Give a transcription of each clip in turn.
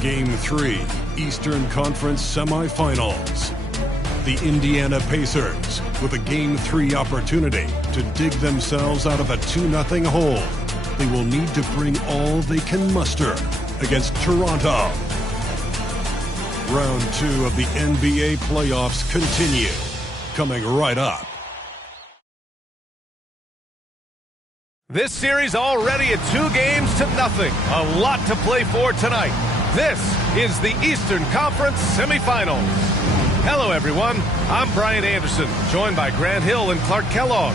Game 3, Eastern Conference Semifinals. The Indiana Pacers with a Game 3 opportunity to dig themselves out of a 2-0 hole. They will need to bring all they can muster against Toronto. Round 2 of the NBA playoffs continue. Coming right up. This series already at 2-0. A lot to play for tonight. This is the Eastern Conference Semifinals. Hello, everyone. I'm Brian Anderson, joined by Grant Hill and Clark Kellogg.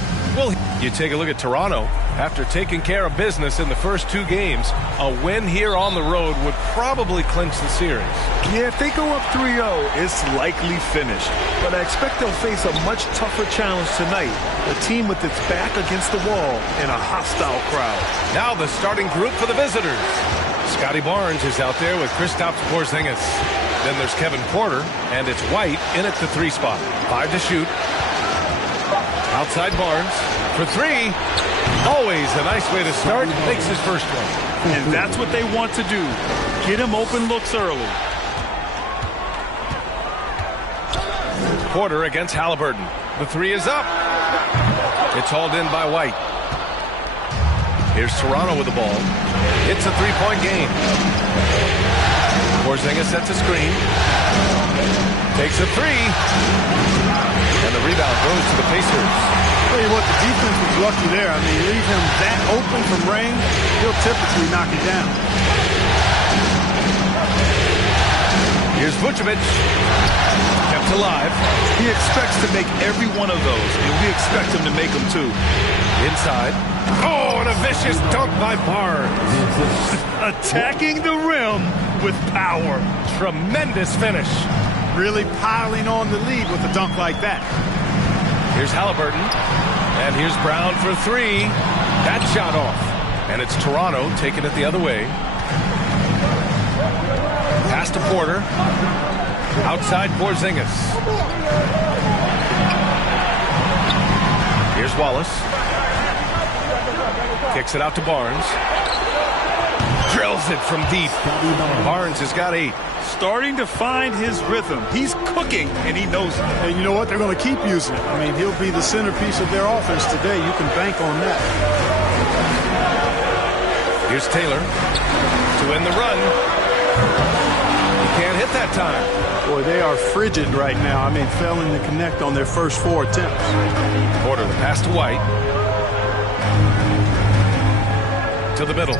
You take a look at Toronto. After taking care of business in the first 2 games, a win here on the road would probably clinch the series. Yeah, if they go up 3-0, it's likely finished. But I expect they'll face a much tougher challenge tonight. A team with its back against the wall and a hostile crowd. Now the starting group for the visitors. Scotty Barnes is out there with Kristaps Porzingis. Then there's Kevin Porter, and it's White in at the 3 spot. 5 to shoot. Outside Barnes for 3. Always a nice way to start. Makes his first one. And that's what they want to do. Get him open looks early. Porter against Halliburton. The 3 is up. It's hauled in by White. Here's Toronto with the ball. It's a 3-point game. Porzingis sets a screen. Takes a 3. And the rebound goes to the Pacers. Tell you what, the defense was lucky there. I mean, leave him that open from range, he'll typically knock it down. Here's Vucevic. Kept alive. He expects to make every one of those, and we expect him to make them too. Inside. Oh, and a vicious dunk by Barnes. Attacking the rim with power. Tremendous finish. Really piling on the lead with a dunk like that. Here's Halliburton. And here's Brown for 3. That shot off. And it's Toronto taking it the other way. Pass to Porter. Outside Porzingis. Here's Wallace. Kicks it out to Barnes. Drills it from deep. Barnes has got 8. Starting to find his rhythm. He's cooking, and he knows it. And you know what? They're going to keep using it. I mean, he'll be the centerpiece of their offense today. You can bank on that. Here's Taylor to end the run. He can't hit that time. Boy, they are frigid right now. I mean, failing to connect on their first 4 attempts. Porter, the pass to White. To the middle.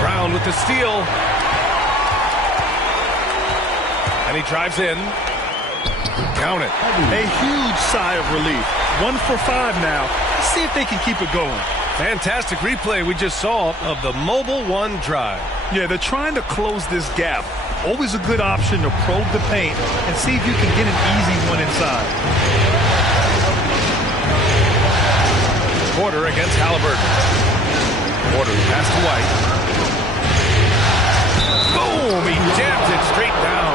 Brown with the steal. And he drives in. Count it. A huge sigh of relief. 1 for 5 now. Let's see if they can keep it going. Fantastic replay we just saw of the Mobile 1 drive. Yeah, they're trying to close this gap. Always a good option to probe the paint and see if you can get an easy one inside. Porter against Halliburton. Porter pass to White. Boom! He jams it straight down.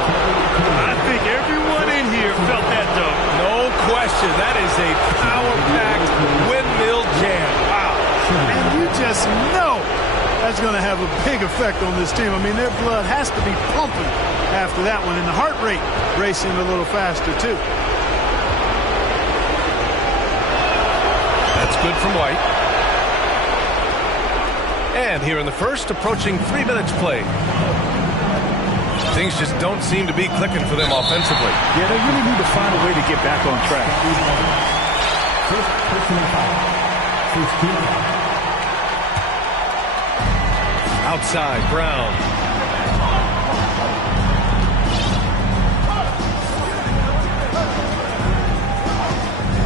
I think everyone in here felt that dunk. No question. That is a power-packed windmill jam. Wow. And you just know that's going to have a big effect on this team. I mean, their blood has to be pumping after that one, and the heart rate racing a little faster, too. That's good from White. And here in the first, approaching 3 minutes play. Things just don't seem to be clicking for them offensively. Yeah, they really need to find a way to get back on track. First personal foul. First team foul. Outside, Brown.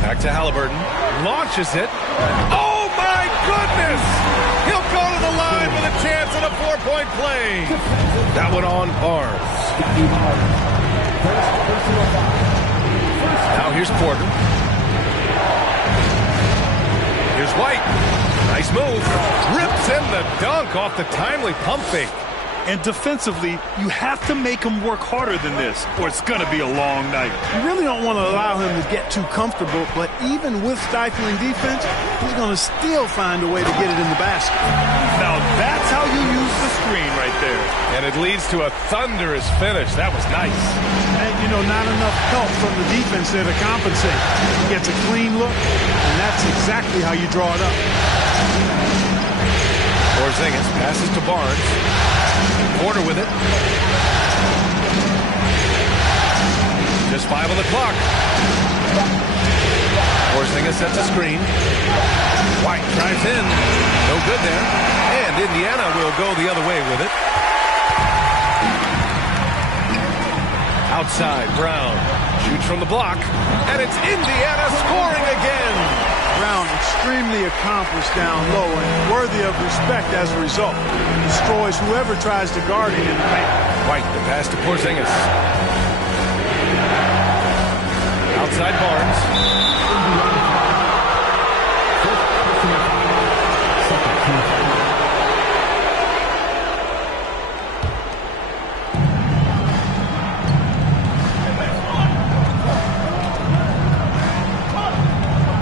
Back to Halliburton. Launches it. Oh, my goodness! He'll go to the line with a chance at a 4-point play. That one on Barnes. Now here's Porter. Here's White. Nice move. Rips in the dunk off the timely pump fake. And defensively, you have to make him work harder than this, or it's going to be a long night. You really don't want to allow him to get too comfortable, but even with stifling defense, he's going to still find a way to get it in the basket. Now that's how you use the screen right there. And it leads to a thunderous finish. That was nice. And, you know, not enough help from the defense there to compensate. He gets a clean look, and that's exactly how you draw it up. Porzingis passes to Barnes. Porter with it. Just 5 on the clock. Porzingis sets a screen. White drives in. No good there. And Indiana will go the other way with it. Outside, Brown shoots from the block. And it's Indiana scoring again. Brown extremely accomplished down low and worthy of respect as a result. Destroys whoever tries to guard him in the paint. White, the pass to Porzingis. Outside Barnes.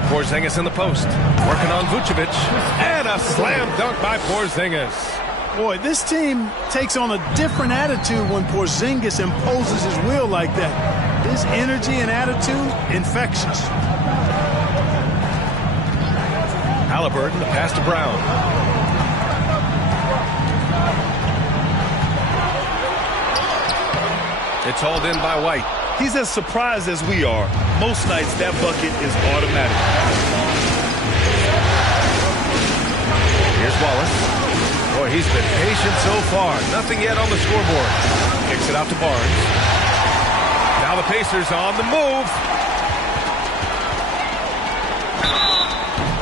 Porzingis in the post, working on Vucevic, and a slam dunk by Porzingis. Boy, this team takes on a different attitude when Porzingis imposes his will like that. His energy and attitude, infectious. Halliburton, the pass to Brown. It's hauled in by White. He's as surprised as we are. Most nights, that bucket is automatic. Here's Wallace. Boy, he's been patient so far. Nothing yet on the scoreboard. Kicks it out to Barnes. Now the Pacers on the move.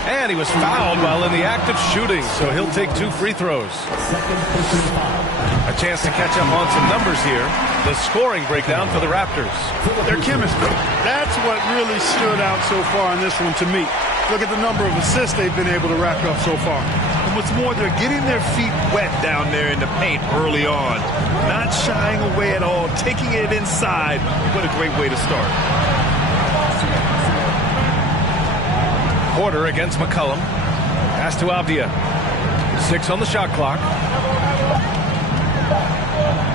And he was fouled while in the act of shooting, so he'll take 2 free throws. A chance to catch up on some numbers here. The scoring breakdown for the Raptors. Their chemistry. That's what really stood out so far in this one to me. Look at the number of assists they've been able to rack up so far. And what's more, they're getting their feet wet down there in the paint early on. Not shying away at all, taking it inside. What a great way to start. Porter against McCollum. Pass to Avdia. 6 on the shot clock.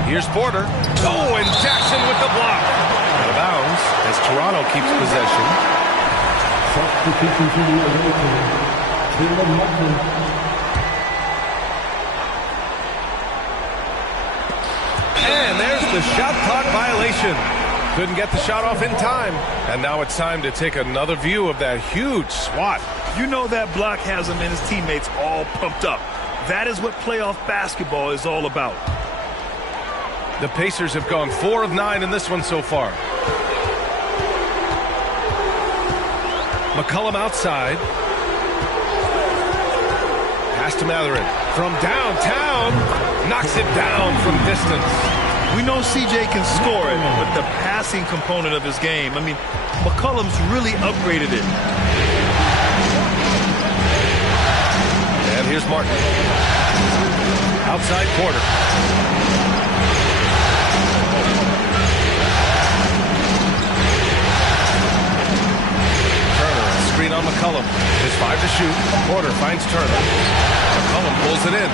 Here's Porter. Oh, and Jackson with the block. Out of bounds as Toronto keeps possession. And there's the shot clock violation. Couldn't get the shot off in time. And now it's time to take another view of that huge swat. You know that block has him and his teammates all pumped up. That is what playoff basketball is all about. The Pacers have gone 4 of 9 in this one so far. McCollum outside. Pass to Matherin. From downtown. Knocks it down from distance. We know CJ can score it, but the passing component of his game, I mean, McCollum's really upgraded it. And here's Martin. Outside Porter. Turner, a screen on McCollum. There's 5 to shoot. Porter finds Turner. McCollum pulls it in.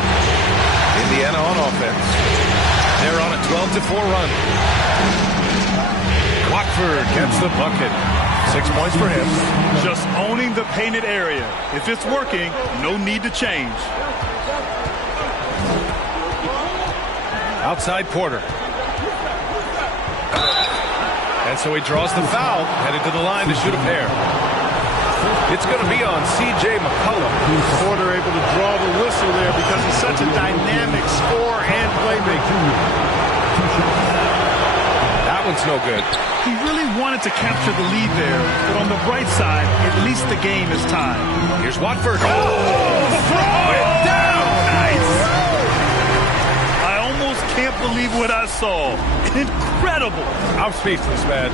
Indiana on offense. They're on a 12-4 run. Watford gets the bucket. 6 points for him. Just owning the painted area. If it's working, no need to change. Outside Porter. And so he draws the foul, headed to the line to shoot a pair. It's going to be on C.J. McCollum. Porter able to draw the whistle there because he's such a dynamic scorer and playmaker. That one's no good. He really wanted to capture the lead there, but on the bright side, at least the game is tied. Here's Watford. Oh, throw it down! Nice! I almost can't believe what I saw. Incredible! I'm speechless, man.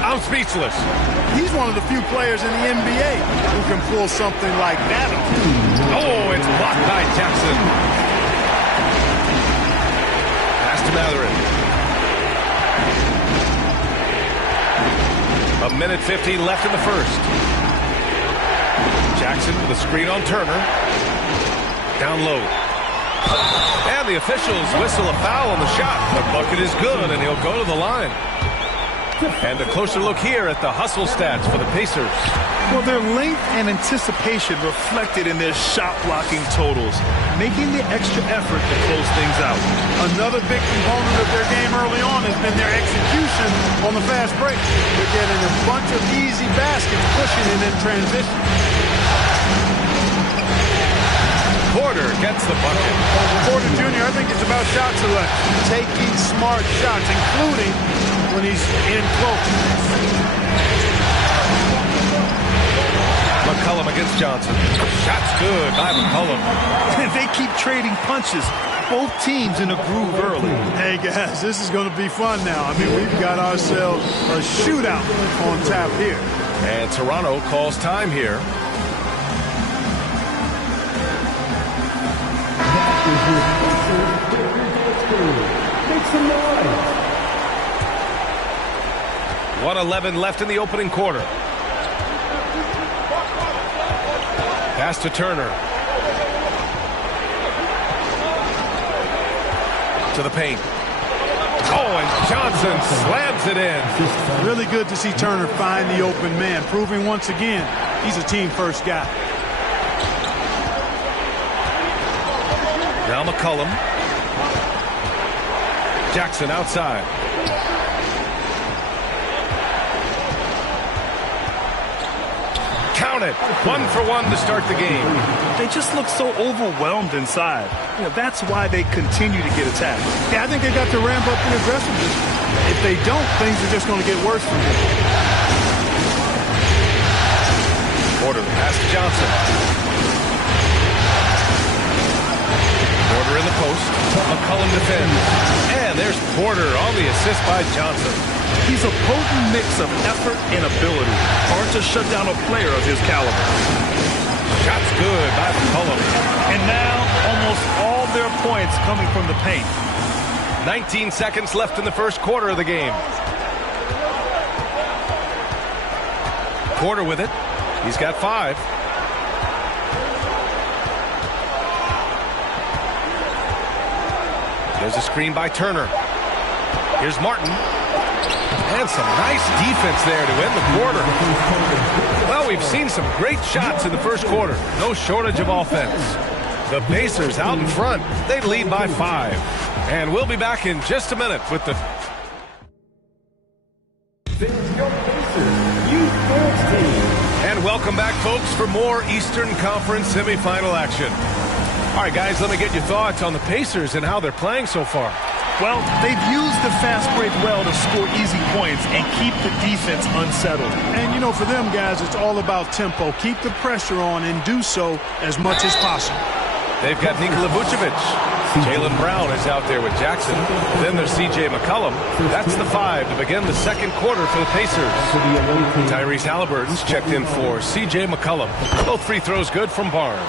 I'm speechless. He's one of the few players in the NBA who can pull something like that off. Oh, it's blocked by Jackson. Mathurin. 1:50 left in the first. Jackson with a screen on Turner. Down low. And the officials whistle a foul on the shot. The bucket is good, and he'll go to the line. And a closer look here at the hustle stats for the Pacers. Well, their length and anticipation reflected in their shot blocking totals, making the extra effort to close things out. Another big component of their game early on has been their execution on the fast break. They're getting a bunch of easy baskets, pushing it in transition. Porter gets the bucket. Porter Jr., I think it's about shot selection. Taking smart shots, including when he's in close. McCollum against Johnson. Shot's good by McCollum. They keep trading punches. Both teams in a groove early. Hey, guys, this is going to be fun now. I mean, we've got ourselves a shootout on tap here. And Toronto calls time here. Make some noise. 1:11 left in the opening quarter. Pass to Turner. To the paint. Oh, and Johnson slams it in. Really good to see Turner find the open man, proving once again he's a team-first guy. Now McCollum. Jackson outside. Count it. 1 for 1 to start the game. They just look so overwhelmed inside. You know, that's why they continue to get attacked. Yeah, I think they got to ramp up the aggressiveness. If they don't, things are just going to get worse from here. Porter, pass to Johnson. Porter in the post. McCollum defends. And there's Porter on the assist by Johnson. He's a potent mix of effort and ability. Hard to shut down a player of his caliber. Shot's good by McCollum. And now almost all their points coming from the paint. 19 seconds left in the first quarter of the game. Porter with it. He's got 5. There's a screen by Turner. Here's Martin. And some nice defense there to end the quarter. Well, we've seen some great shots in the first quarter. No shortage of offense. The Pacers out in front. They lead by 5. And we'll be back in just a minute with the... And welcome back, folks, for more Eastern Conference semifinal action. All right, guys, let me get your thoughts on the Pacers and how they're playing so far. Well, they've used the fast break well to score easy points and keep the defense unsettled. And, you know, for them, guys, it's all about tempo. Keep the pressure on and do so as much as possible. They've got Nikola Vucevic. Jaylen Brown is out there with Jackson. Then there's C.J. McCollum. That's the 5 to begin the second quarter for the Pacers. Tyrese Halliburton's checked in for C.J. McCollum. Both free throws good from Barnes.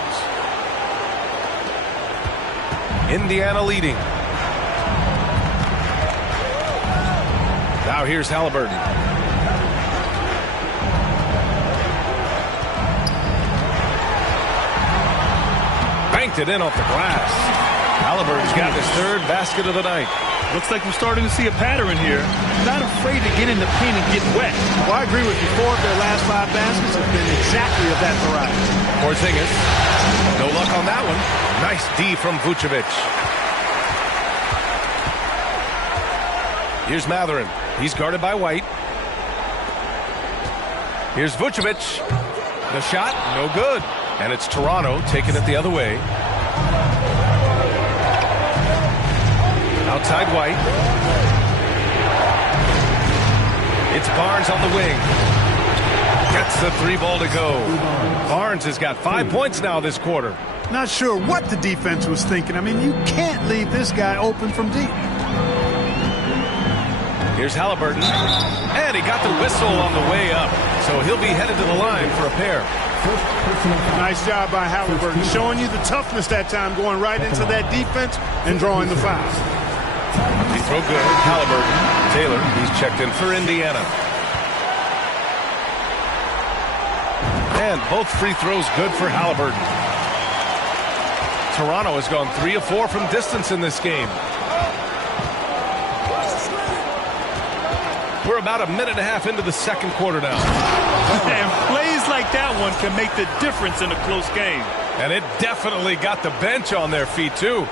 Indiana leading. Now here's Halliburton. Banked it in off the glass. Halliburton's got his 3rd basket of the night. Looks like we're starting to see a pattern here. Not afraid to get in the paint and get wet. Well, I agree with you. 4 of their last 5 baskets have been exactly of that variety. Porzingis. No luck on that one. Nice D from Vucevic. Here's Mathurin. He's guarded by White. Here's Vucevic. The shot, no good. And it's Toronto taking it the other way. Outside White. It's Barnes on the wing. Gets the 3 ball to go. Barnes has got 5 points now this quarter. Not sure what the defense was thinking. I mean, you can't leave this guy open from deep. Here's Halliburton. And he got the whistle on the way up. So he'll be headed to the line for a pair. Nice job by Halliburton, showing you the toughness that time, going right into that defense and drawing the foul. He's throw good. Halliburton. Taylor, he's checked in for Indiana. And both free throws good for Halliburton. Toronto has gone 3 of 4 from distance in this game. We're about a minute and a half into the second quarter now. And plays like that one can make the difference in a close game. And it definitely got the bench on their feet, too.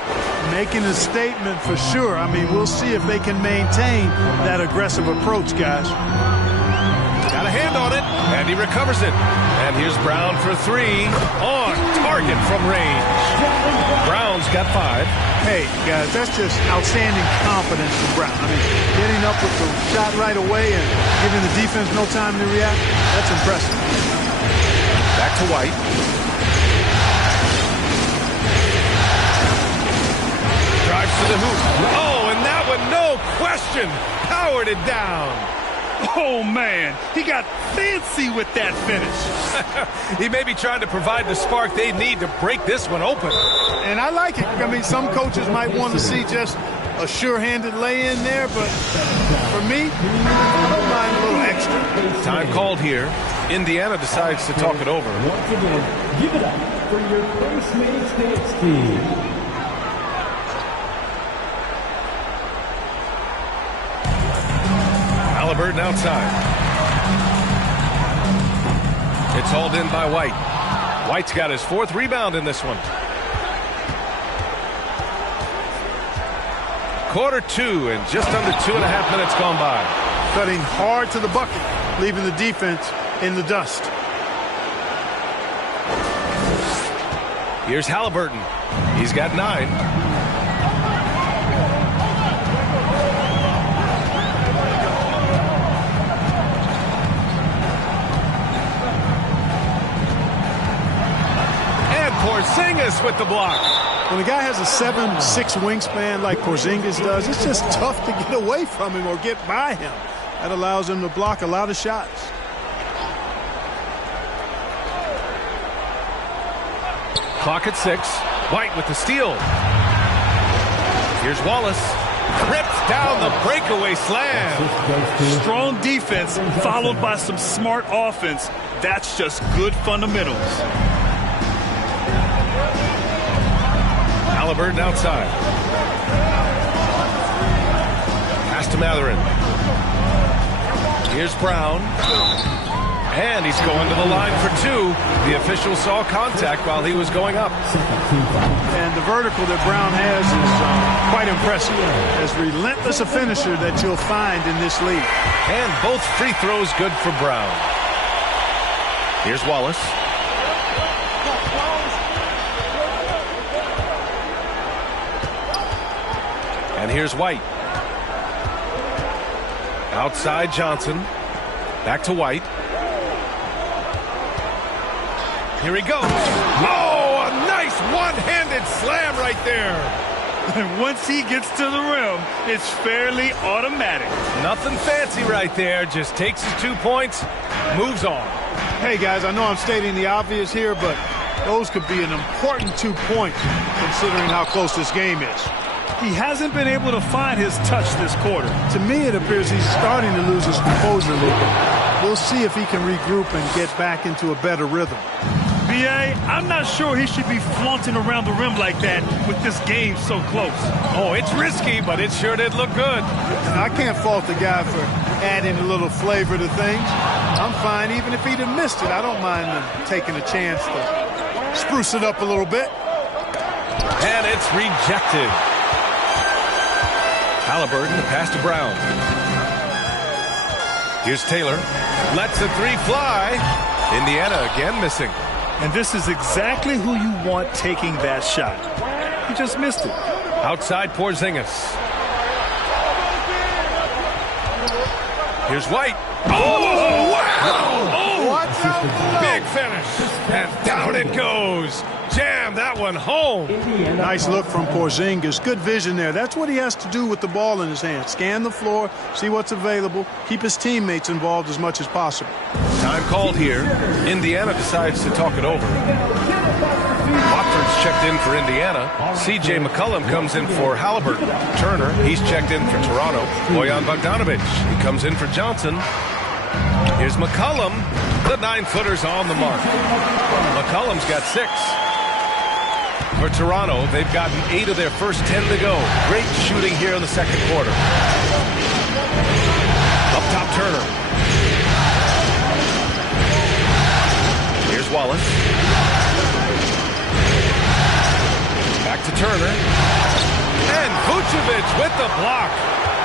Making a statement for sure. I mean, we'll see if they can maintain that aggressive approach, guys. Got a hand on it, and he recovers it. And here's Brown for 3. On target from range. Brown's got 5. Hey, guys, that's just outstanding confidence from Brown. I mean, getting up with the shot right away and giving the defense no time to react, that's impressive. Back to White. Drives to the hoop. Oh, and that one, no question, powered it down. Oh, man, he got fancy with that finish. He may be trying to provide the spark they need to break this one open. And I like it. I mean, some coaches might want to see just a sure-handed lay-in there, but for me, I don't mind a little extra. Time called here. Indiana decides to talk it over. Once again, give it up for your first Mates dance team. Halliburton outside. It's hauled in by White. White's got his 4th rebound in this one. Quarter 2 and just under 2.5 minutes gone by. Cutting hard to the bucket, leaving the defense in the dust. Here's Halliburton. He's got 9. Porzingis with the block. When a guy has a 7'6" wingspan like Porzingis does, it's just tough to get away from him or get by him. That allows him to block a lot of shots. Clock at 6. White with the steal. Here's Wallace. Rips down the breakaway slam. Strong defense followed by some smart offense. That's just good fundamentals. Halliburton outside. Pass to Mathurin. Here's Brown. And he's going to the line for 2. The official saw contact while he was going up. And the vertical that Brown has is quite impressive. As relentless a finisher that you'll find in this league. And both free throws good for Brown. Here's Wallace. And here's White. Outside Johnson. Back to White. Here he goes. Oh, a nice one-handed slam right there. And once he gets to the rim, it's fairly automatic. Nothing fancy right there. Just takes his 2 points, moves on. Hey, guys, I know I'm stating the obvious here, but those could be an important 2 points considering how close this game is. He hasn't been able to find his touch this quarter. To me, it appears he's starting to lose his composure a little bit. We'll see if he can regroup and get back into a better rhythm. B.A., I'm not sure he should be flaunting around the rim like that with this game so close. Oh, it's risky, but it sure did look good. And I can't fault the guy for adding a little flavor to things. I'm fine even if he'd have missed it. I don't mind him taking a chance to spruce it up a little bit. And it's rejected. Halliburton, the pass to Brown. Here's Taylor. Lets the 3 fly. Indiana again missing. And this is exactly who you want taking that shot. He just missed it. Outside Porzingis. Here's White. Oh, wow! Oh, Watch out. Big finish. And down it goes. Jam that one home. Nice look from Porzingis. Good vision there. That's what he has to do with the ball in his hand. Scan the floor, see what's available, keep his teammates involved as much as possible. Time called here. Indiana decides to talk it over. Watford's checked in for Indiana. C.J. McCollum comes in for Halliburton. Turner, he's checked in for Toronto. Bojan Bogdanovic, he comes in for Johnson. Here's McCollum. The 9-footer's on the mark. McCollum's got 6. For Toronto, they've gotten 8 of their first 10 to go. Great shooting here in the second quarter. Up top, Turner. Here's Wallace. Back to Turner. And Vucevic with the block.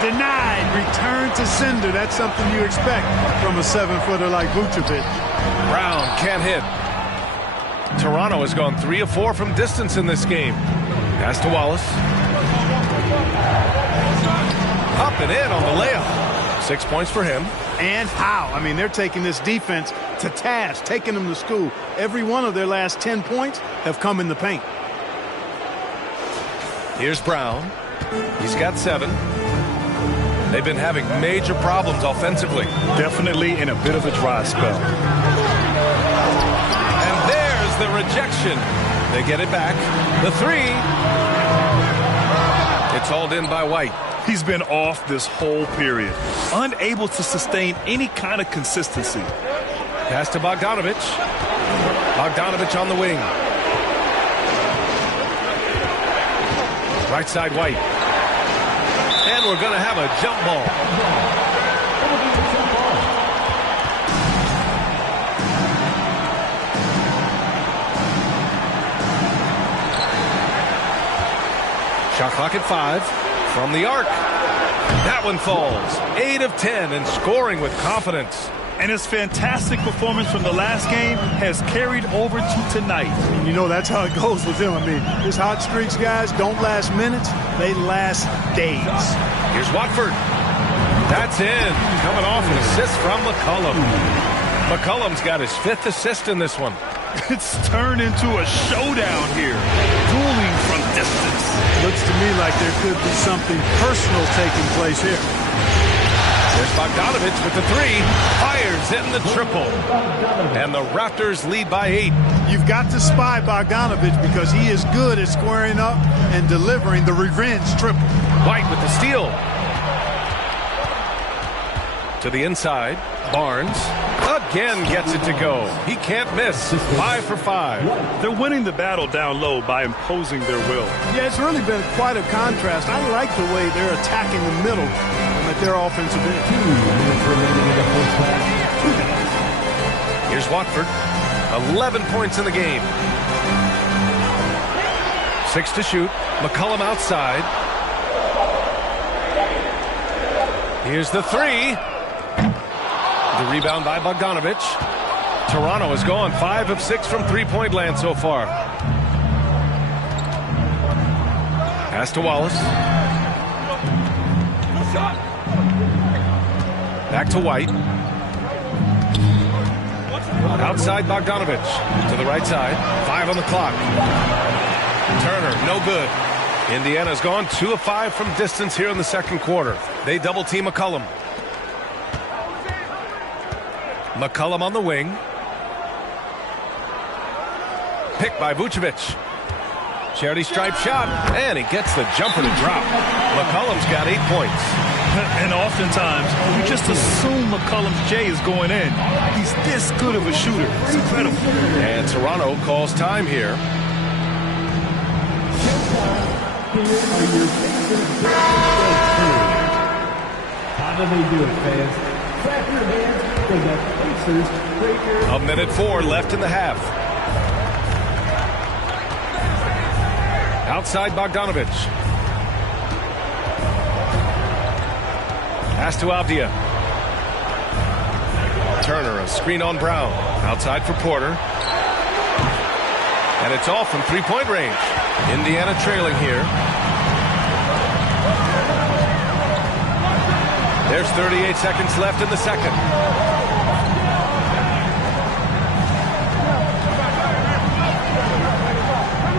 Denied. Return to sender. That's something you expect from a 7-footer like Vucevic. Brown can't hit. Toronto has gone 3 of 4 from distance in this game. Pass to Wallace. Up and in on the layup. 6 points for him. And how? I mean, they're taking this defense to task, taking them to school. Every one of their last 10 points have come in the paint. Here's Brown. He's got 7. They've been having major problems offensively. Definitely in a bit of a dry spell. And there's the rejection. They get it back. The 3. It's hauled in by White. He's been off this whole period. Unable to sustain any kind of consistency. Pass to Bogdanovic. Bogdanovic on the wing. Right side, White. And we're going to have a jump ball. Shot clock at 5. From the arc. That one falls. 8 of 10 and scoring with confidence. And his fantastic performance from the last game has carried over to tonight. And you know that's how it goes with him. I mean, his hot streaks, guys, don't last minutes. They last days. Here's Watford. That's in. Coming off an assist from McCollum. McCollum's got his 5th assist in this one. It's turned into a showdown here. Dueling from distance. Looks to me like there could be something personal taking place here. There's Bogdanovic with the 3. Fires in the triple. And the Raptors lead by 8. You've got to spy Bogdanovic because he is good at squaring up and delivering the revenge triple. White with the steal. To the inside. Barnes again gets it to go. He can't miss. 5 for 5. They're winning the battle down low by imposing their will. Yeah, it's really been quite a contrast. I like the way they're attacking the middle at their offensive end. 2 minutes remaining in the first half. Here's Watford. 11 points in the game. 6 to shoot. McCollum outside. Here's the 3. The rebound by Bogdanovic. Toronto has gone 5 of 6 from three-point land so far. Pass to Wallace. Back to White. Outside Bogdanovic. To the right side. 5 on the clock. Turner, no good. Indiana's gone 2 of 5 from distance here in the second quarter. They double-team McCollum. McCollum on the wing. Picked by Vucevic. Charity stripe shot, and he gets the jumper to drop. McCollum's got 8 points. And oftentimes, you just assume McCollum's J is going in. He's this good of a shooter. It's incredible. And Toronto calls time here. How do they do it, fans? Clap your hands for the Pacers breaker. 1:04 left in the half. Outside Bogdanovic. Pass to Avdia. Turner, a screen on Brown. Outside for Porter. And it's all from three-point range. Indiana trailing here. There's 38 seconds left in the second.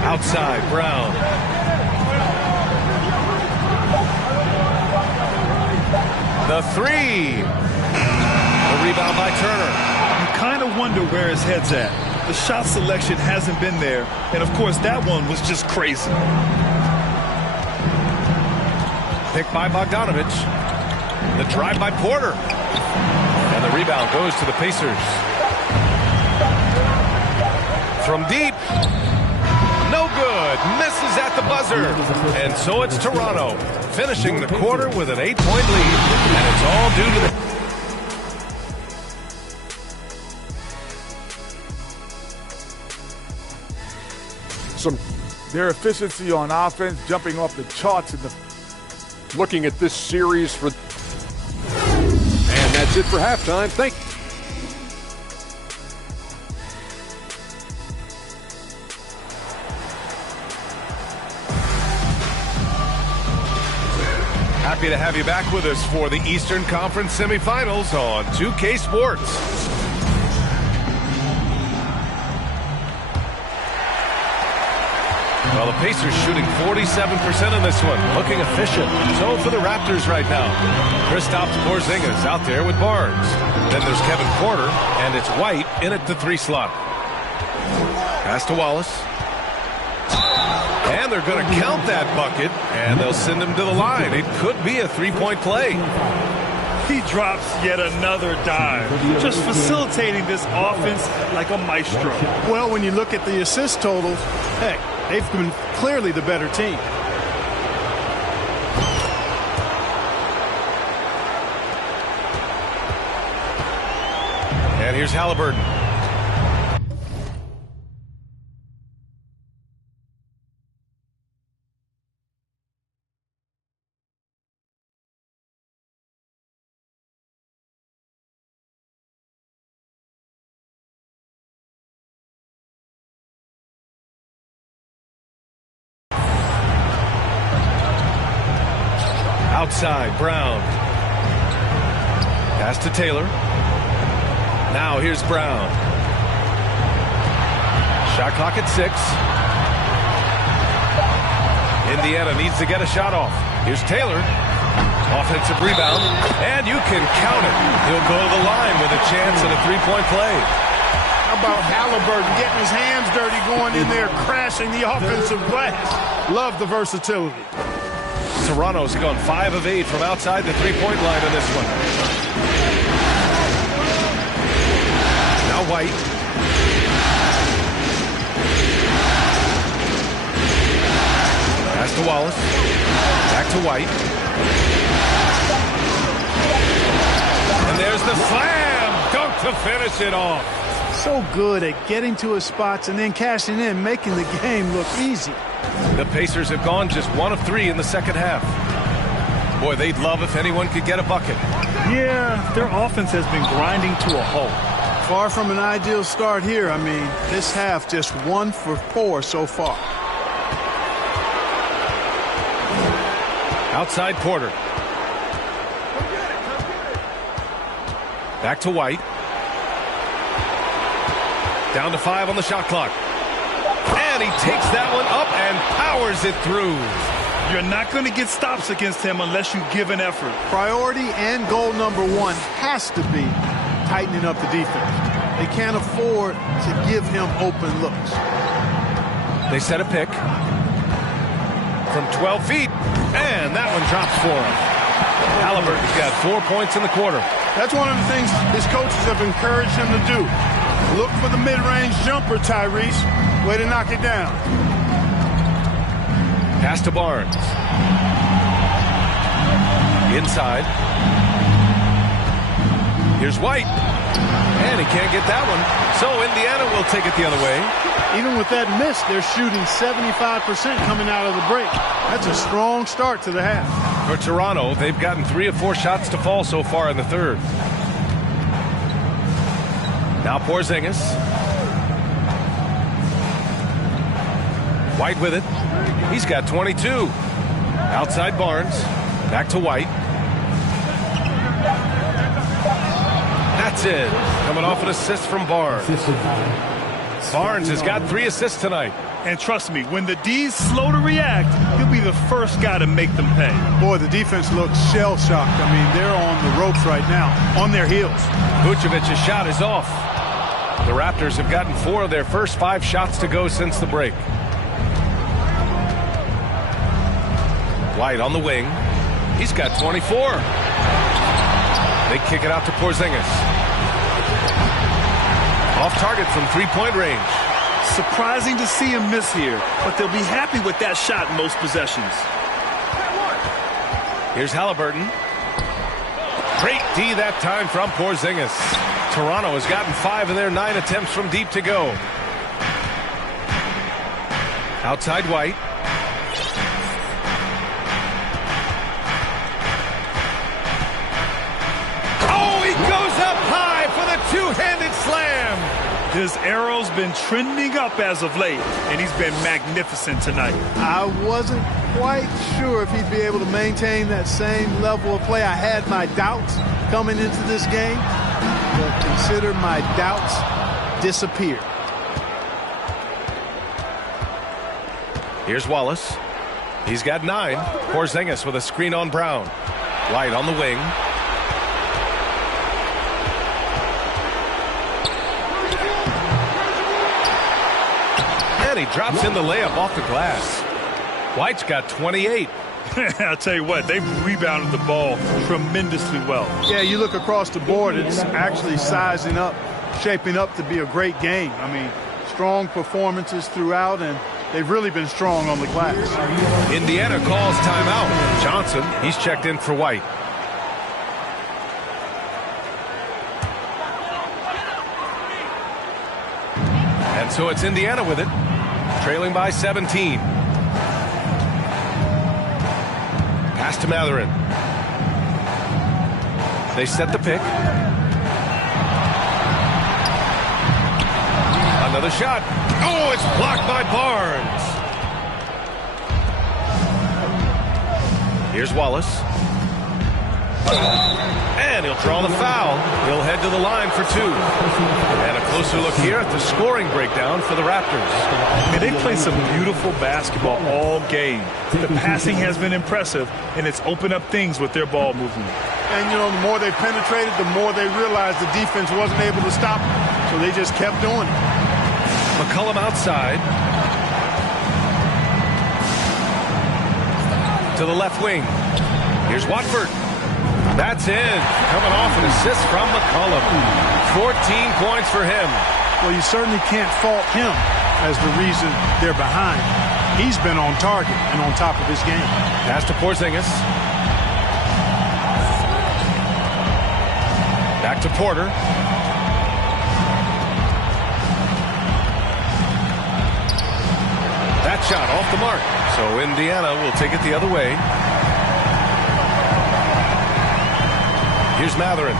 Outside, Brown. The 3. The rebound by Turner. You kind of wonder where his head's at. The shot selection hasn't been there, and of course that one was just crazy. Picked by Bogdanovich. The drive by Porter. And the rebound goes to the Pacers. From deep. No good. Misses at the buzzer. And so it's Toronto finishing the quarter with an 8-point lead. And it's all due to their efficiency on offense jumping off the charts in the looking at this series for, and that's it for halftime. Thank you. Happy to have you back with us for the Eastern Conference semifinals on 2K Sports. Well, the Pacers shooting 47% in this one, looking efficient. So for the Raptors right now, Kristaps Porzingis out there with Barnes. Then there's Kevin Porter, and it's White in at the 3 slot. Pass to Wallace. And they're going to count that bucket, and they'll send him to the line. It could be a 3-point play. He drops yet another dive, just facilitating this offense like a maestro. Well, when you look at the assist totals, heck, they've been clearly the better team. And here's Halliburton. Outside, Brown. Pass to Taylor. Now here's Brown. Shot clock at 6. Indiana needs to get a shot off. Here's Taylor. Offensive rebound. And you can count it. He'll go to the line with a chance at a 3-point play. How about Halliburton getting his hands dirty, going in there, crashing the offensive glass? Love the versatility. Toronto's gone 5 of 8 from outside the 3-point line in this one. Now White. Pass to Wallace. Back to White. And there's the slam dunk to finish it off. So good at getting to his spots and then cashing in, making the game look easy. The Pacers have gone just 1 of 3 in the second half. Boy, they'd love if anyone could get a bucket. Yeah, their offense has been grinding to a halt. Far from an ideal start here. I mean, this half just 1 for 4 so far. Outside Porter. Back to White. Down to 5 on the shot clock. And he takes that one up and powers it through. You're not going to get stops against him unless you give an effort. Priority and goal number 1 has to be tightening up the defense. They can't afford to give him open looks. They set a pick from 12 feet, and that one drops for him. Halliburton's got 4 points in the quarter. That's one of the things his coaches have encouraged him to do. Look for the mid-range jumper, Tyrese. Way to knock it down. Pass to Barnes. Inside. Here's White. And he can't get that one. So Indiana will take it the other way. Even with that miss, they're shooting 75% coming out of the break. That's a strong start to the half. For Toronto, they've gotten 3 of 4 shots to fall so far in the third. Now Porzingis. White with it. He's got 22. Outside Barnes. Back to White. That's it. Coming off an assist from Barnes. Barnes has got 3 assists tonight. And trust me, when the D's slow to react, he'll be the first guy to make them pay. Boy, the defense looks shell-shocked. I mean, they're on the ropes right now, on their heels. Vucevic's shot is off. The Raptors have gotten 4 of their first 5 shots to go since the break. White on the wing. He's got 24. They kick it out to Porzingis. Off target from three-point range. Surprising to see him miss here, but they'll be happy with that shot in most possessions. Here's Halliburton. Great D that time from Porzingis. Toronto has gotten 5 of their 9 attempts from deep to go. Outside White. Oh, he goes up high for the two-handed slam. His arrow's been trending up as of late, and he's been magnificent tonight. I wasn't quite sure if he'd be able to maintain that same level of play. I had my doubts coming into this game, but consider my doubts disappear. Here's Wallace. He's got 9. Porzingis with a screen on Brown. White on the wing. And he drops in the layup off the glass. White's got 28. I'll tell you what, they've rebounded the ball tremendously well. Yeah, you look across the board, it's actually sizing up, shaping up to be a great game. I mean, strong performances throughout, and they've really been strong on the glass. Indiana calls timeout. Johnson, he's checked in for White. And so it's Indiana with it, trailing by 17. Pass to Matherin. They set the pick. Another shot. Oh, it's blocked by Barnes. Here's Wallace. And he'll draw the foul. He'll head to the line for 2. And a closer look here at the scoring breakdown for the Raptors. I mean, they play some beautiful basketball all game. The passing has been impressive, and it's opened up things with their ball movement. And, you know, the more they penetrated, the more they realized the defense wasn't able to stop them. So they just kept doing it. McCollum outside. To the left wing. Here's Watford. That's in. Coming off an assist from McCollum. 14 points for him. Well, you certainly can't fault him as the reason they're behind. He's been on target and on top of his game. Pass to Porzingis. Back to Porter. That shot off the mark. So Indiana will take it the other way. Here's Matherin.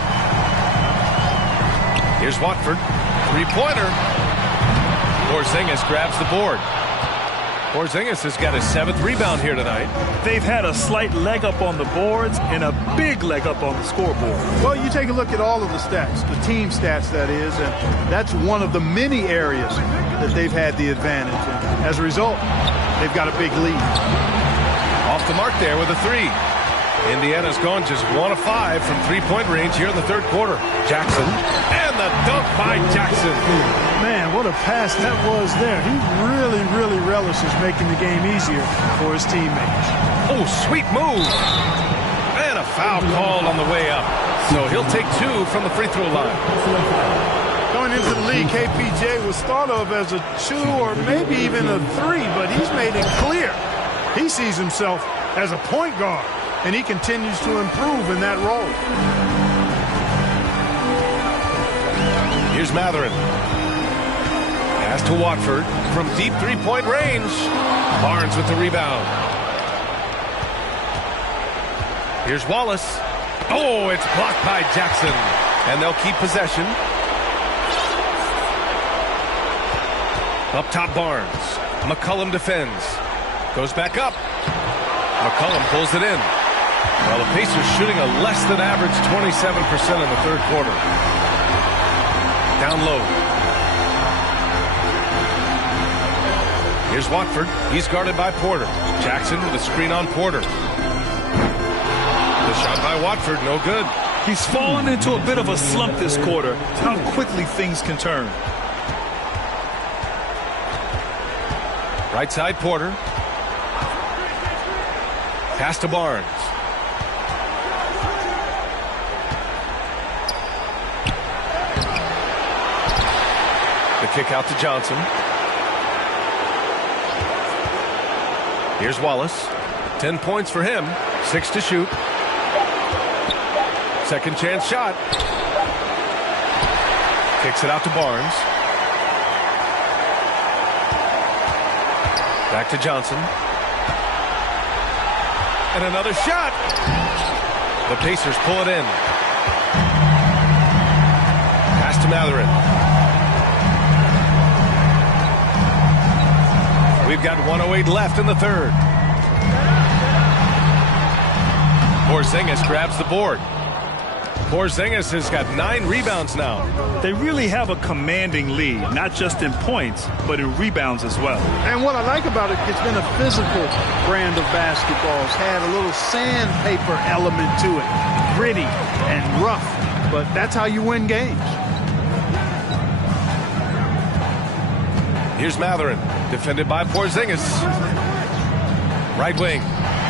Here's Watford. Three-pointer. Porzingis grabs the board. Porzingis has got his 7th rebound here tonight. They've had a slight leg up on the boards and a big leg up on the scoreboard. Well, you take a look at all of the stats, the team stats, that is, and that's one of the many areas that they've had the advantage. And as a result, they've got a big lead. Off the mark there with a 3. Indiana's gone just 1 of 5 from three-point range here in the 3rd quarter. Jackson, and the dunk by Jackson. Man, what a pass that was there. He really relishes making the game easier for his teammates. Oh, sweet move. And a foul called on the way up. So he'll take 2 from the free throw line. Going into the league, KPJ was thought of as a 2 or maybe even a 3, but he's made it clear he sees himself as a point guard, and he continues to improve in that role. Here's Matherin. Pass to Watford from deep three-point range. Barnes with the rebound. Here's Wallace. Oh, it's blocked by Jackson. And they'll keep possession. Up top, Barnes. McCollum defends. Goes back up. McCollum pulls it in. Well, the Pacers shooting a less than average 27% in the 3rd quarter. Down low. Here's Watford. He's guarded by Porter. Jackson with a screen on Porter. The shot by Watford, no good. He's fallen into a bit of a slump this quarter. How quickly things can turn. Right side, Porter. Pass to Barnes. The kick out to Johnson. Here's Wallace. 10 points for him. 6 to shoot. Second chance shot. Kicks it out to Barnes. Back to Johnson. And another shot. The Pacers pull it in. Pass to Mathurin. We've got 1:08 left in the third. Porzingis grabs the board. Porzingis has got 9 rebounds now. They really have a commanding lead, not just in points, but in rebounds as well. And what I like about it, it's been a physical brand of basketball. It's had a little sandpaper element to it. Gritty and rough, but that's how you win games. Here's Mathurin, defended by Porzingis. Right wing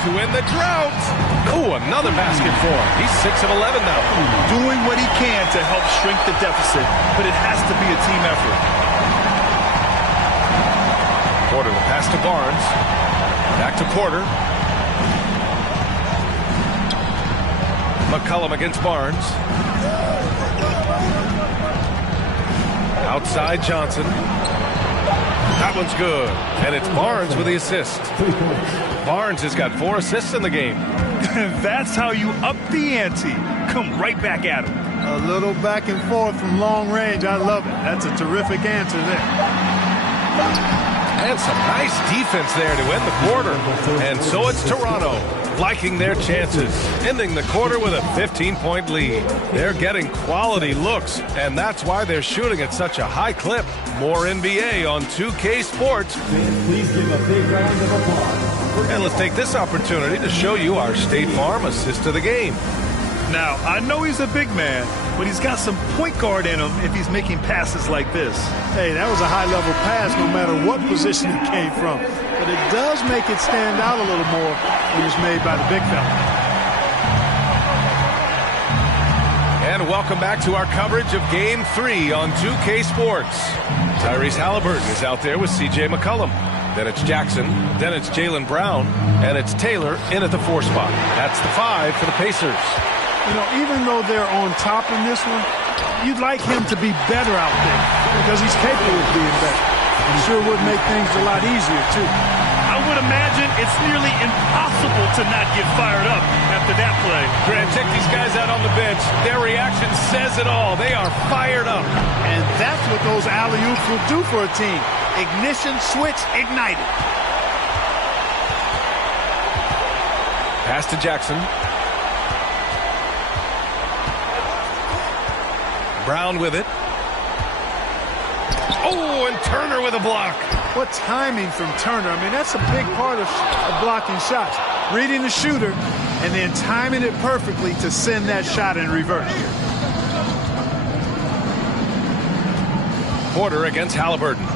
to win the drought. Oh, another basket for him. He's 6 of 11 now. Doing what he can to help shrink the deficit, but it has to be a team effort. Porter, the pass to Barnes. Back to Porter. McCollum against Barnes. Outside Johnson. That one's good. And it's Barnes with the assist. Barnes has got 4 assists in the game. That's how you up the ante. Come right back at him. A little back and forth from long range. I love it. That's a terrific answer there. And some nice defense there to end the quarter. And so it's Toronto liking their chances, ending the quarter with a 15-point lead. They're getting quality looks, and that's why they're shooting at such a high clip. More NBA on 2K Sports. Please give a big round of applause. And let's take this opportunity to show you our State Farm assist of the game. Now, I know he's a big man, but he's got some point guard in him if he's making passes like this. Hey, that was a high-level pass no matter what position it came from. But it does make it stand out a little more when it's made by the big fella. And welcome back to our coverage of Game 3 on 2K Sports. Tyrese Halliburton is out there with C.J. McCollum. Then it's Jackson. Then it's Jaylen Brown. And it's Taylor in at the 4 spot. That's the 5 for the Pacers. You know, even though they're on top in this one, you'd like him to be better out there because he's capable of being better. I'm sure it would make things a lot easier, too. I would imagine it's nearly impossible to not get fired up after that play. Grant, check these guys out on the bench. Their reaction says it all. They are fired up. And that's what those alley-oops will do for a team. Ignition switch ignited. Pass to Jackson. Brown with it. Oh, and Turner with a block. What timing from Turner. I mean, that's a big part of blocking shots. Reading the shooter and then timing it perfectly to send that shot in reverse. Porter against Halliburton.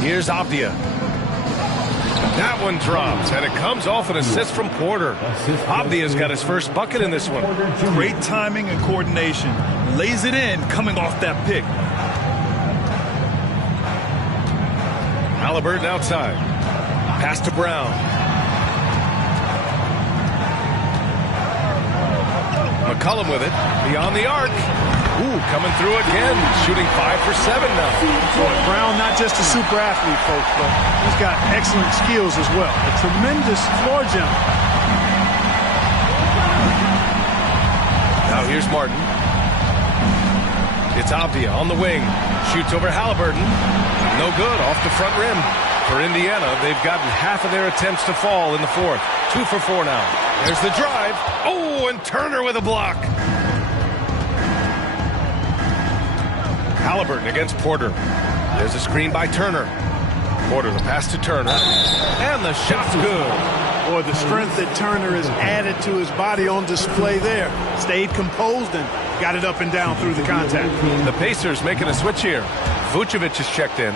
Here's Avdia. That one drops, and it comes off an assist from Porter. Avdia's got his first bucket in this one. Great timing and coordination. Lays it in coming off that pick. Halliburton outside. Pass to Brown. McCollum with it. Beyond the arc. Ooh, coming through again. Shooting 5 for 7 now. Boy, Brown, not just a super athlete, folks, but he's got excellent skills as well. A tremendous floor jump. Now here's Martin. It's Avdia on the wing. Shoots over Halliburton. No good, off the front rim. For Indiana, they've gotten half of their attempts to fall in the fourth. 2 for 4 now. There's the drive. Oh, and Turner with a block. Halliburton against Porter. There's a screen by Turner. Porter, the pass to Turner. And the shot's good. Boy, the strength that Turner has added to his body on display there. Stayed composed and got it up and down through the contact. The Pacers making a switch here. Vucevic is checked in.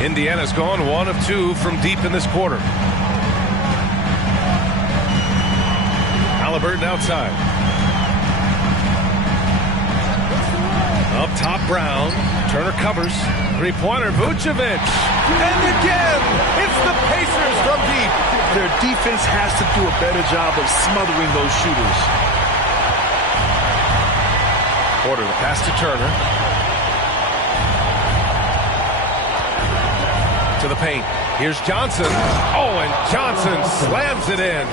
Indiana's gone 1 of 2 from deep in this quarter. Halliburton outside. Up top, Brown. Turner covers. Three-pointer, Vucevic. And again, it's the Pacers from deep. Their defense has to do a better job of smothering those shooters. Porter, the pass to Turner. To the paint. Here's Johnson. Oh, and Johnson slams it in.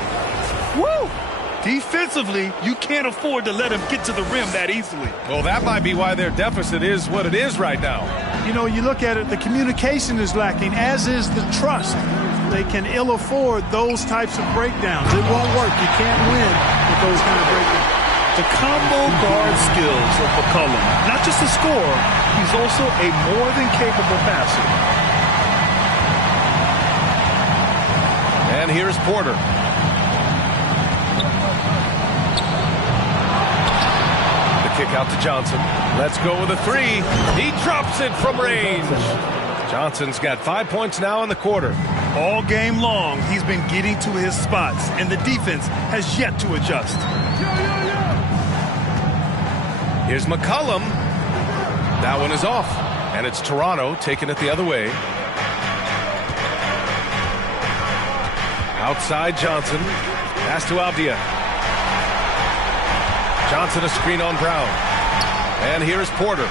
Woo! Defensively, you can't afford to let him get to the rim that easily. Well, that might be why their deficit is what it is right now. You know, you look at it, the communication is lacking, as is the trust. They can ill afford those types of breakdowns. It won't work. You can't win with those kind of breakdowns. The combo guard skills of McCollum, not just a scorer, he's also a more than capable passer. And here's Porter. The kick out to Johnson. Let's go with a three. He drops it from range. Johnson's got 5 points now in the quarter. All game long, he's been getting to his spots, and the defense has yet to adjust. Here's McCollum. That one is off. And it's Toronto taking it the other way. Outside Johnson. Pass to Avdia. Johnson a screen on Brown. And here's Porter.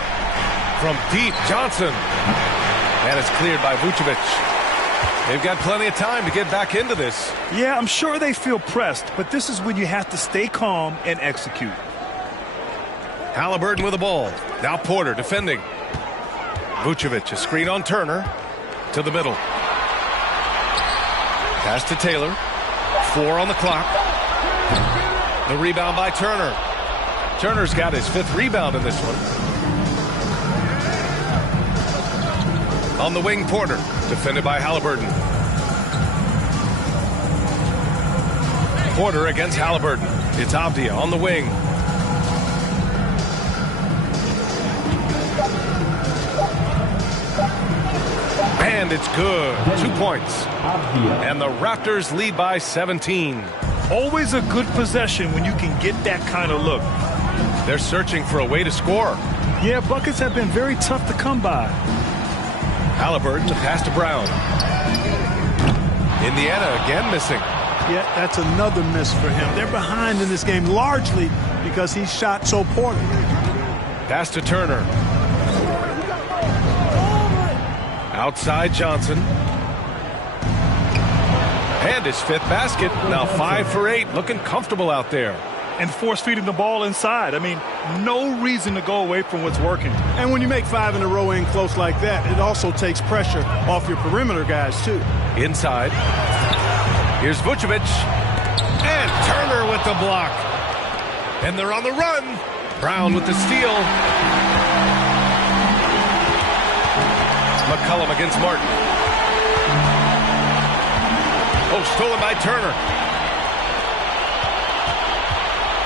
From deep, Johnson. And it's cleared by Vucevic. They've got plenty of time to get back into this. Yeah, I'm sure they feel pressed, but this is when you have to stay calm and execute. Halliburton with the ball. Now Porter defending. Vucevic, a screen on Turner. To the middle. Pass to Taylor. 4 on the clock. The rebound by Turner. Turner's got his 5th rebound in this one. On the wing, Porter. Defended by Halliburton. Porter against Halliburton. It's Avdia on the wing. And it's good. 2 points. And the Raptors lead by 17. Always a good possession when you can get that kind of look. They're searching for a way to score. Yeah, buckets have been very tough to come by. Halliburton, the pass to Brown. Indiana again missing. Yeah, that's another miss for him. They're behind in this game largely because he shot so poorly. Pass to Turner. Outside Johnson. And his 5th basket. Now 5 for 8. Looking comfortable out there. And force feeding the ball inside. I mean, no reason to go away from what's working. And when you make 5 in a row in close like that, it also takes pressure off your perimeter guys, too. Inside. Here's Vucevic. And Turner with the block. And they're on the run. Brown with the steal. McCollum against Martin. Oh, stolen by Turner.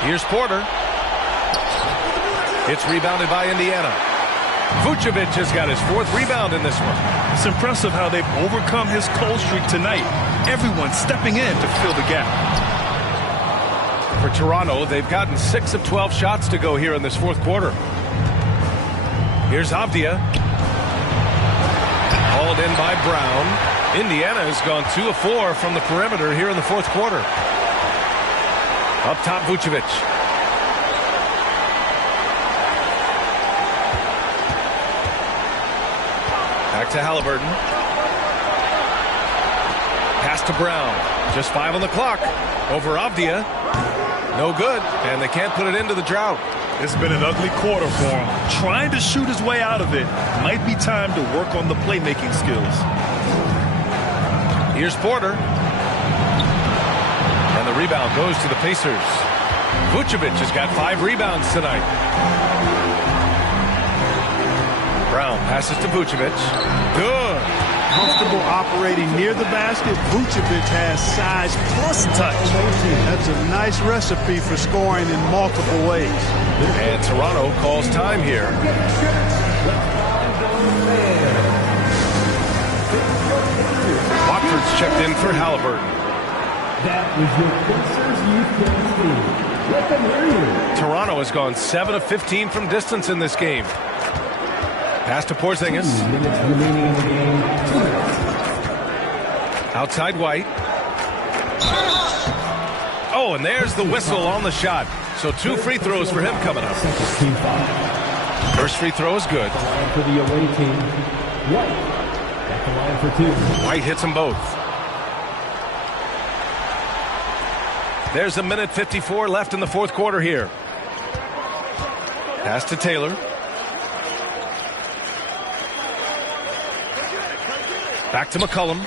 Here's Porter. It's rebounded by Indiana. Vucevic has got his 4th rebound in this one. It's impressive how they've overcome his cold streak tonight. Everyone stepping in to fill the gap. For Toronto, they've gotten 6 of 12 shots to go here in this 4th quarter. Here's Avdia. Hauled in by Brown. Indiana has gone 2 of 4 from the perimeter here in the 4th quarter. Up top, Vucevic. Back to Halliburton. Pass to Brown. Just 5 on the clock. Over Avdia. No good. And they can't put it into the drought. It's been an ugly quarter for him. Trying to shoot his way out of it. Might be time to work on the playmaking skills. Here's Porter. And the rebound goes to the Pacers. Vucevic has got 5 rebounds tonight. Brown passes to Vucevic. Good. Comfortable operating near the basket. Vucevic has size plus touch. That's a nice recipe for scoring in multiple ways. And Toronto calls time here. checked in for Halliburton. That was your Pacers youth dance team. Let them hear you. Toronto has gone 7 of 15 from distance in this game. Pass to Porzingis. 2 minutes remaining in the game. 2 minutes. Outside White. Oh, and there's the whistle on the shot. So 2 free throws for him coming up. Team foul. First free throw is good. Line for the away team. White. At the line for 2. White hits them both. There's a minute 54 left in the fourth quarter here. Pass to Taylor. Back to McCollum.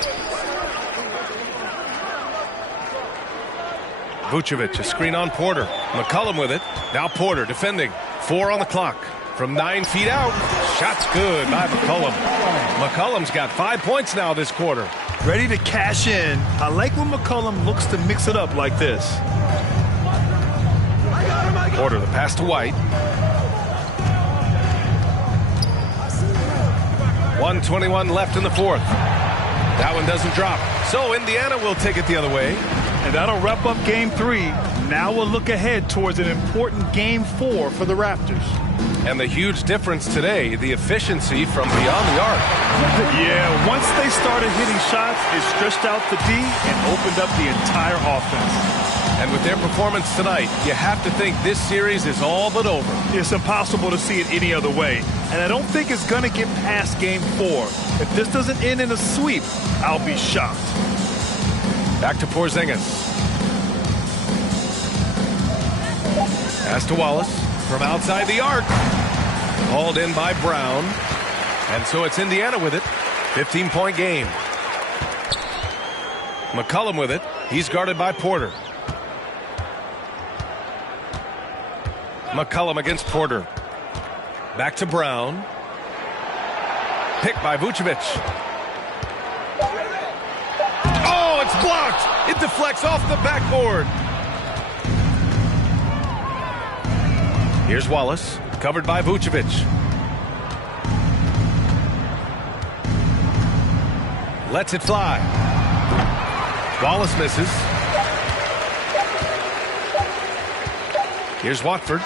Vucevic, a screen on Porter. McCollum with it. Now Porter defending. 4 on the clock. From 9 feet out. Shot's good by McCollum. McCollum's got 5 points now this quarter. Ready to cash in. I like when McCollum looks to mix it up like this. Porter, the pass to White. 1:21 left in the fourth. That one doesn't drop. So Indiana will take it the other way. And that'll wrap up game 3. Now we'll look ahead towards an important game 4 for the Raptors. And the huge difference today, the efficiency from beyond the arc. Yeah, once they started hitting shots, it stretched out the D and opened up the entire offense. And with their performance tonight, you have to think this series is all but over. It's impossible to see it any other way. And I don't think it's going to get past game 4. If this doesn't end in a sweep, I'll be shocked. Back to Porzingis. Pass to Wallace from outside the arc. Hauled in by Brown. And so it's Indiana with it. 15-point game. McCollum with it. He's guarded by Porter. McCollum against Porter. Back to Brown. Picked by Vucevic. Oh, it's blocked. It deflects off the backboard. Here's Wallace, covered by Vucevic. Lets it fly. Wallace misses. Here's Watford.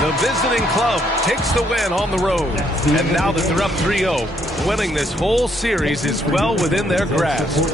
The visiting club takes the win on the road. And now that they're up 3-0, winning this whole series is well within their grasp.